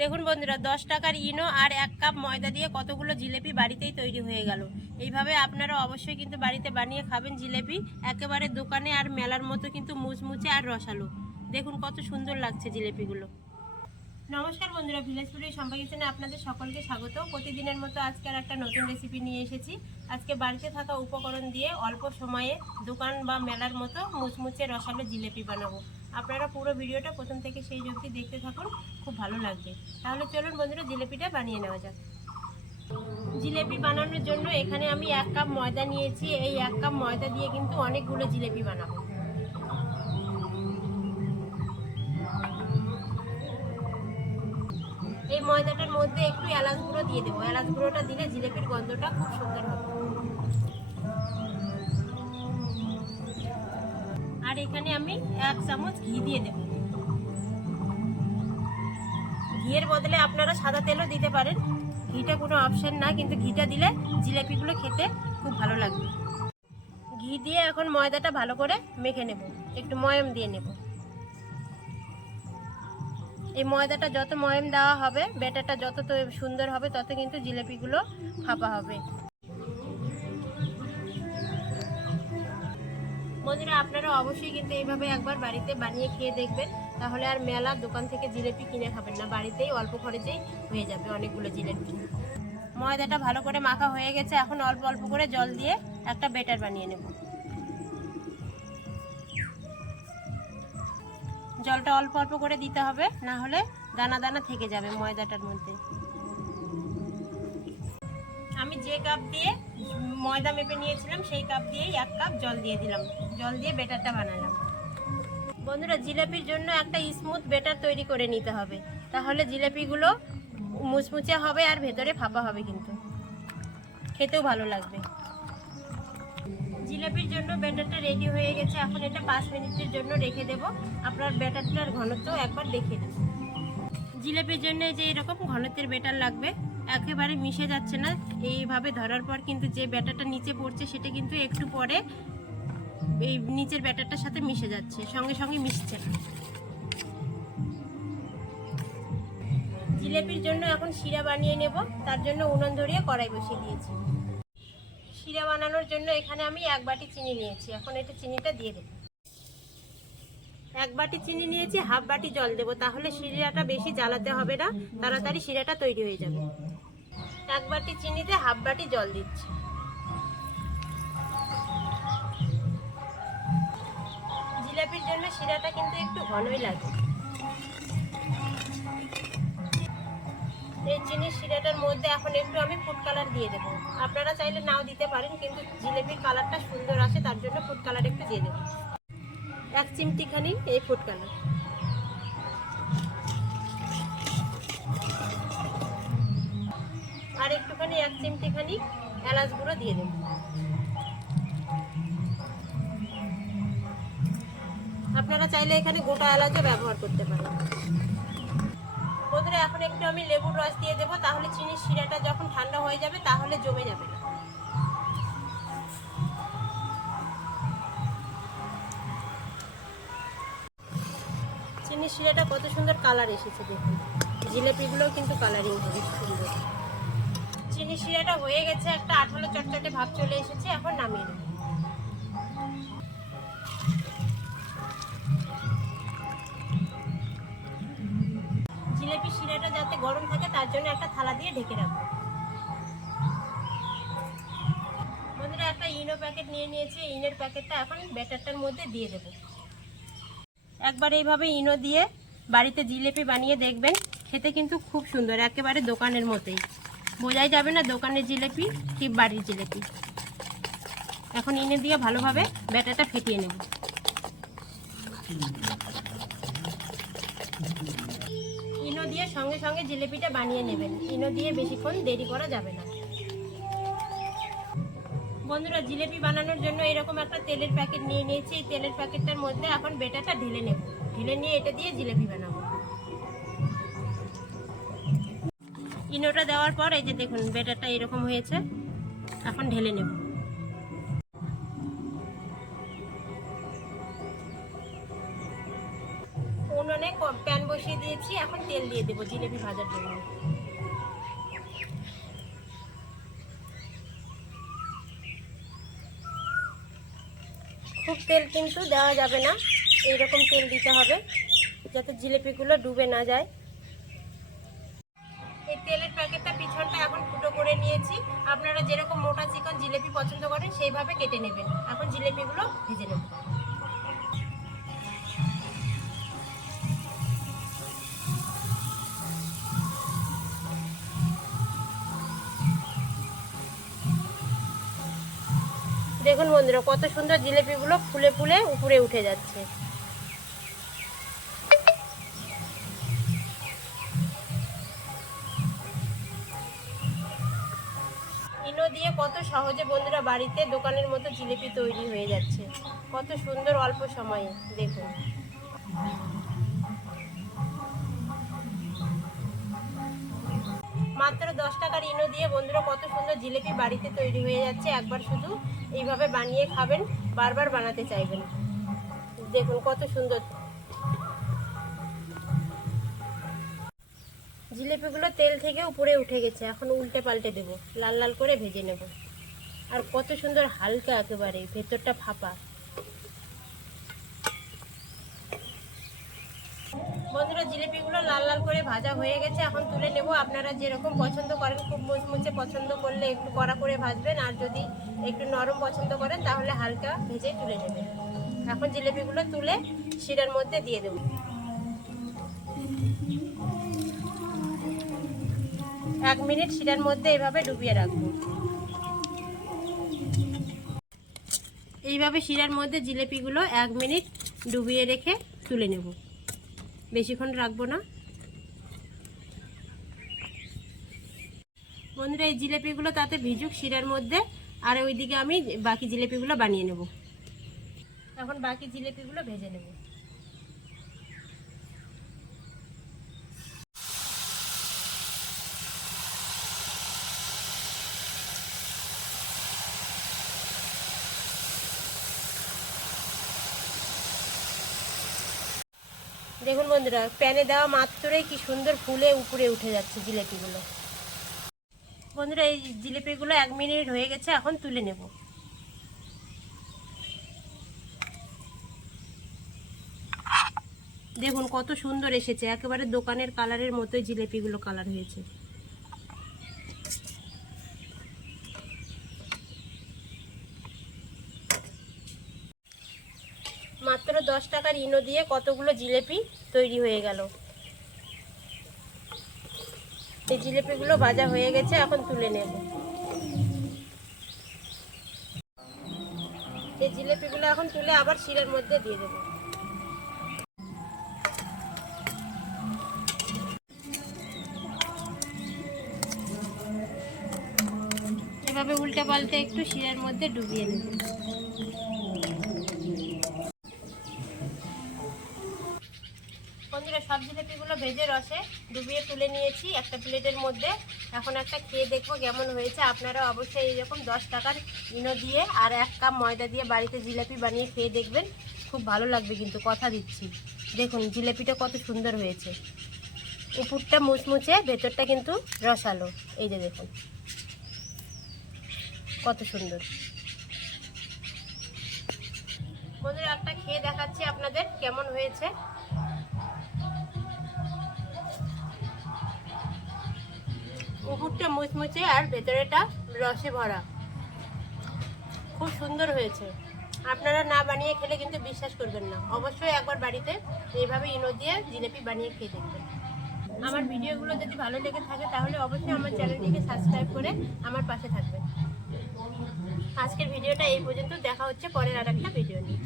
দেখুন বন্ধুরা, দশ টাকার ইনো আর এক কাপ ময়দা দিয়ে কতগুলো জিলেপি বাড়িতেই তৈরি হয়ে গেল। এইভাবে আপনারা অবশ্যই কিন্তু বাড়িতে বানিয়ে খাবেন জিলেপি, একেবারে দোকানে আর মেলার মতো কিন্তু মুচমুচে আর রসালো। দেখুন কত সুন্দর লাগছে জিলেপিগুলো। নমস্কার বন্ধুরা, ভিলেজ ফুডের সম্পা আপনাদের সকলকে স্বাগত। প্রতিদিনের মতো আজকে আর একটা নতুন রেসিপি নিয়ে এসেছি। আজকে বাড়িতে থাকা উপকরণ দিয়ে অল্প সময়ে দোকান বা মেলার মতো মুচমুচে রসালো জিলেপি বানাবো। আপনারা পুরো ভিডিওটা প্রথম থেকে সেই অবধি দেখতে থাকুন, খুব ভালো লাগবে। তাহলে চলুন বন্ধুরা, জিলেপিটা বানিয়ে নেওয়া যাক। জিলেপি বানানোর জন্য এখানে আমি এক কাপ ময়দা নিয়েছি। এই এক কাপ ময়দা দিয়ে কিন্তু অনেকগুলো জিলেপি বানাবো। এই ময়দাটার মধ্যে একটু এলাচ গুঁড়ো দিয়ে দেবো। এলাচ গুঁড়োটা দিলে জিলেপির গন্ধটা খুব সুন্দর হবে। আর এখানে আমি এক চামচ ঘি দিয়ে দেবো। ঘিয়ের বদলে আপনারা সাদা তেলও দিতে পারেন। ঘিটা কোনো অপশান না, কিন্তু ঘিটা দিলে জিলেপিগুলো খেতে খুব ভালো লাগবে। ঘি দিয়ে এখন ময়দাটা ভালো করে মেখে নেব। একটু ময়ম দিয়ে নেব। এই ময়দাটা যত ময়ম দেওয়া হবে, ব্যাটারটা যত সুন্দর হবে, তত কিন্তু জিলেপিগুলো ফাঁপা হবে। বন্ধুরা, আপনারা অবশ্যই কিন্তু এইভাবে একবার বাড়িতে বানিয়ে খেয়ে দেখবেন। তাহলে আর মেলা দোকান থেকে জিলেপি কিনে খাবেন না। বাড়িতেই, অল্প খরচেই হয়ে যাবে অনেকগুলো জিলেপি। ময়দাটা ভালো করে মাখা হয়ে গেছে। এখন অল্প অল্প করে জল দিয়ে একটা বেটার বানিয়ে নেব। জলটা অল্প অল্প করে দিতে হবে, না হলে দানা দানা থেকে যাবে ময়দাটার মধ্যে। যে কাপ দিয়ে ময়দা মেপে নিয়েছিলাম, সেই কাপ দিয়েই এক কাপ জল দিয়ে দিলাম। জল দিয়ে বেটারটা বানালাম। বন্ধুরা, জিলেপির জন্য একটা স্মুথ বেটার তৈরি করে নিতে হবে। তাহলে জিলেপিগুলো মুচমুচে হবে আর ভেতরে ফাঁপা হবে কিন্তু। খেতেও ভালো লাগবে। জিলেপির জন্য ব্যাটারটা রেডি হয়ে গেছে। এখন এটা পাঁচ মিনিটের জন্য রেখে দেব। আপনার ব্যাটারটার ঘনত্ব একবার দেখে দেব জিলেপির জন্য যে এরকম ঘনত্বের ব্যাটার লাগবে, একেবারে মিশে যাচ্ছে না। এইভাবে ধরার পর কিন্তু যে ব্যাটারটা নিচে পড়ছে, সেটা কিন্তু একটু পরে এই নিচের ব্যাটারটার সাথে মিশে যাচ্ছে, সঙ্গে সঙ্গে মিশছে না। জিলেপির জন্য এখন শিরা বানিয়ে নেব, তার জন্য উনুন ধরিয়ে কড়াই বসিয়ে দিয়েছি। শিরা বানানোর জন্য এখানে আমি এক বাটি চিনি নিয়েছি, এখন এটা চিনিটা দিয়ে দেবো। এক বাটি চিনি নিয়েছি, হাফ বাটি জল দেবো। তাহলে শিরাটা বেশি জ্বালাতে হবে না, তাড়াতাড়ি শিরাটা তৈরি হয়ে যাবে। এক বাটি চিনিতে হাফ বাটি জল দিচ্ছি। জিলাপির জন্য শিরাটা কিন্তু একটু ঘনই লাগে। এই চিনির শিরাটার মধ্যে এখন একটু আমি ফুড কালার দিয়ে দেবো। আপনারা চাইলে নাও দিতে পারেন, কিন্তু জিলেপির কালারটা সুন্দর আসে, তার জন্য ফুড কালার একটু দিয়ে দেবো। এক চিমটিখানি এই কালার। আর একটুখানি এক চিমটিখানি এলাচ গুঁড়ো দিয়ে দেবো। আপনারা চাইলে এখানে গোটা এলাচও ব্যবহার করতে পারেন। বন্ধুরা, এখন একটু আমি লেবুর রস দিয়ে দেবো, তাহলে চিনির শিরাটা যখন ঠান্ডা হয়ে যাবে, তাহলে জমে যাবে না। চিনির শিরাটা কত সুন্দর কালার এসেছে দেখুন। জিলেপিগুলোও কিন্তু কালারিং হবে সুন্দর। চিনির শিরাটা হয়ে গেছে, একটা আঠালো চটচটে ভাব চলে এসেছে, এখন নামিয়ে নেব। জিলেপি শিরাটা যাতে গরম থাকে, তার জন্য একটা থালা দিয়ে ঢেকে রাখব। বন্ধুরা, একটা ইনো প্যাকেট নিয়ে নিয়েছি, ইনোর প্যাকেটটা এখন ব্যাটারটার মধ্যে দিয়ে দেবো। একবার এইভাবে ইনো দিয়ে বাড়িতে জিলেপি বানিয়ে দেখবেন, খেতে কিন্তু খুব সুন্দর, একেবারে দোকানের মতোই। বোঝাই যাবে না দোকানের জিলেপি ঠিক বাড়ির জিলেপি। এখন ইনো দিয়ে ভালোভাবে ব্যাটারটা ফেটিয়ে নেব। ইনো দিয়ে সঙ্গে সঙ্গে জিলেপিটা বানিয়ে নেবেন। ইনো দিয়ে বেশিক্ষণ দেরি করা যাবে না। বন্ধুরা জিলেপি বানানোর জন্য এরকম একটা তেলের প্যাকেট নিয়ে নিয়েছি। এই তেলের প্যাকেটটার মধ্যে এখন বেটাটা ঢেলে নেব। ঢেলে নিয়ে এটা দিয়ে জিলেপি বানাবো। ইনোটা দেওয়ার পর এই যে দেখুন বেটারটা এরকম হয়েছে। এখন ঢেলে নেব। উনুনে প্যান বসিয়ে দিয়েছি। এখন তেল দিয়ে দেবো জিলেপি ভাজার জন্য। খুব তেল কিন্তু দেওয়া যাবে না। এইরকম তেল দিতে হবে, যাতে জিলেপিগুলো ডুবে না যায়। এই তেলের প্যাকেটটা পিছনটা এখন ফুটো করে নিয়েছি। আপনারা যেরকম মোটা চিকন জিলেপি পছন্দ করেন, সেইভাবে কেটে নেবেন। এখন জিলেপিগুলো ভেজে নেব। দেখুন বন্ধুরা, কত সুন্দর জিলেপিগুলো ফুলে ফুলে উপরে উঠে যাচ্ছে। দিয়ে কত সহজে বন্ধুরা বাড়িতে দোকানের মতো জিলিপি তৈরি হয়ে যাচ্ছে। কত সুন্দর অল্প সময়ে, দেখুন। মাত্র দশ টাকার ইনো দিয়ে বন্ধুরা কত সুন্দর জিলিপি বাড়িতে তৈরি হয়ে যাচ্ছে। একবার শুধু এইভাবে বানিয়ে খাবেন, বারবার বানাতে চাইবেন। দেখুন কত সুন্দর। জিলিপিগুলো তেল থেকে উপরে উঠে গেছে, এখন উল্টে পাল্টে দেবো। লাল লাল করে ভেজে নেব। আর কত সুন্দর হালকা একেবারে, ভেতরটা ফাঁপা। বন্ধুরা জিলিপিগুলো লাল লাল করে ভাজা হয়ে গেছে, এখন তুলে নেব। আপনারা যেরকম পছন্দ করেন, খুব মুচমুচে পছন্দ করলে একটু কড়া করে ভাজবেন, আর যদি একটু নরম পছন্দ করেন, তাহলে হালকা ভেজে তুলে নেবেন। এখন জিলিপিগুলো তুলে শিরার মধ্যে দিয়ে দেবো। এক মিনিট শিরার মধ্যে এভাবে ডুবিয়ে রাখব। এইভাবে শিরার মধ্যে জিলেপিগুলো এক মিনিট ডুবিয়ে রেখে তুলে নেব। বেশিক্ষণ রাখব না। বন্ধুরা, এই জিলেপিগুলো তাতে ভিজুক শিরার মধ্যে, আর ওইদিকে আমি বাকি জিলেপিগুলো বানিয়ে নেব। এখন বাকি জিলেপিগুলো ভেজে নেব। দেখুন বন্ধুরা, প্যানে দেওয়া মাত্রই কি সুন্দর ফুলে উপরে উঠে যাচ্ছে জিলেপিগুলো। বন্ধুরা, এই জিলেপিগুলো এক মিনিট হয়ে গেছে, এখন তুলে নেব। দেখুন কত সুন্দর এসেছে, একেবারে দোকানের কালারের মতোই জিলেপিগুলো কালার হয়েছে মাত্র দশ টাকার ইনো দিয়ে কতগুলো জিলেপি তৈরি হয়ে গেল। এই জিলেপিগুলো ভাজা হয়ে গেছে, এখন তুলে নেব। এই জিলেপিগুলো এখন তুলে আবার শিরার মধ্যে দিয়ে দেবো। এভাবে উল্টে পাল্টে একটু শিরার মধ্যে ডুবিয়ে নেব। সব জিলেপিগুলো ভেজে রসে ডুবিয়ে তুলে নিয়েছি একটা প্লেটের মধ্যে। এখন একটা খেয়ে দেখব কেমন হয়েছে। আপনারা অবশ্যই এইরকম দশ টাকার ইনো দিয়ে আর এক কাপ ময়দা দিয়ে বাড়িতে জিলাপি বানিয়ে খেয়ে দেখবেন। খুব ভালো লাগবে কিন্তু কথা দিচ্ছি। দেখুন, জিলেপিটা কত সুন্দর হয়েছে। উপরটা মুচমুচে, ভেতরটা কিন্তু রসালো। এই যে দেখুন। কত সুন্দর। বন্ধুরা, একটা খেয়ে দেখাচ্ছি আপনাদের কেমন হয়েছে। উপরটা মুচমুচে আর ভেতরেটা রসে ভরা। খুব সুন্দর হয়েছে। আপনারা না বানিয়ে খেলে কিন্তু বিশ্বাস করবেন না। অবশ্যই একবার বাড়িতে এইভাবে ইনো দিয়ে জিলেপি বানিয়ে খেয়ে দেখবেন। আমার ভিডিওগুলো যদি ভালো লেগে থাকে তাহলে অবশ্যই আমার চ্যানেলটিকে সাবস্ক্রাইব করে আমার পাশে থাকবেন। আজকের ভিডিওটা এই পর্যন্ত। দেখা হচ্ছে পরের আর একটা ভিডিও নিয়ে।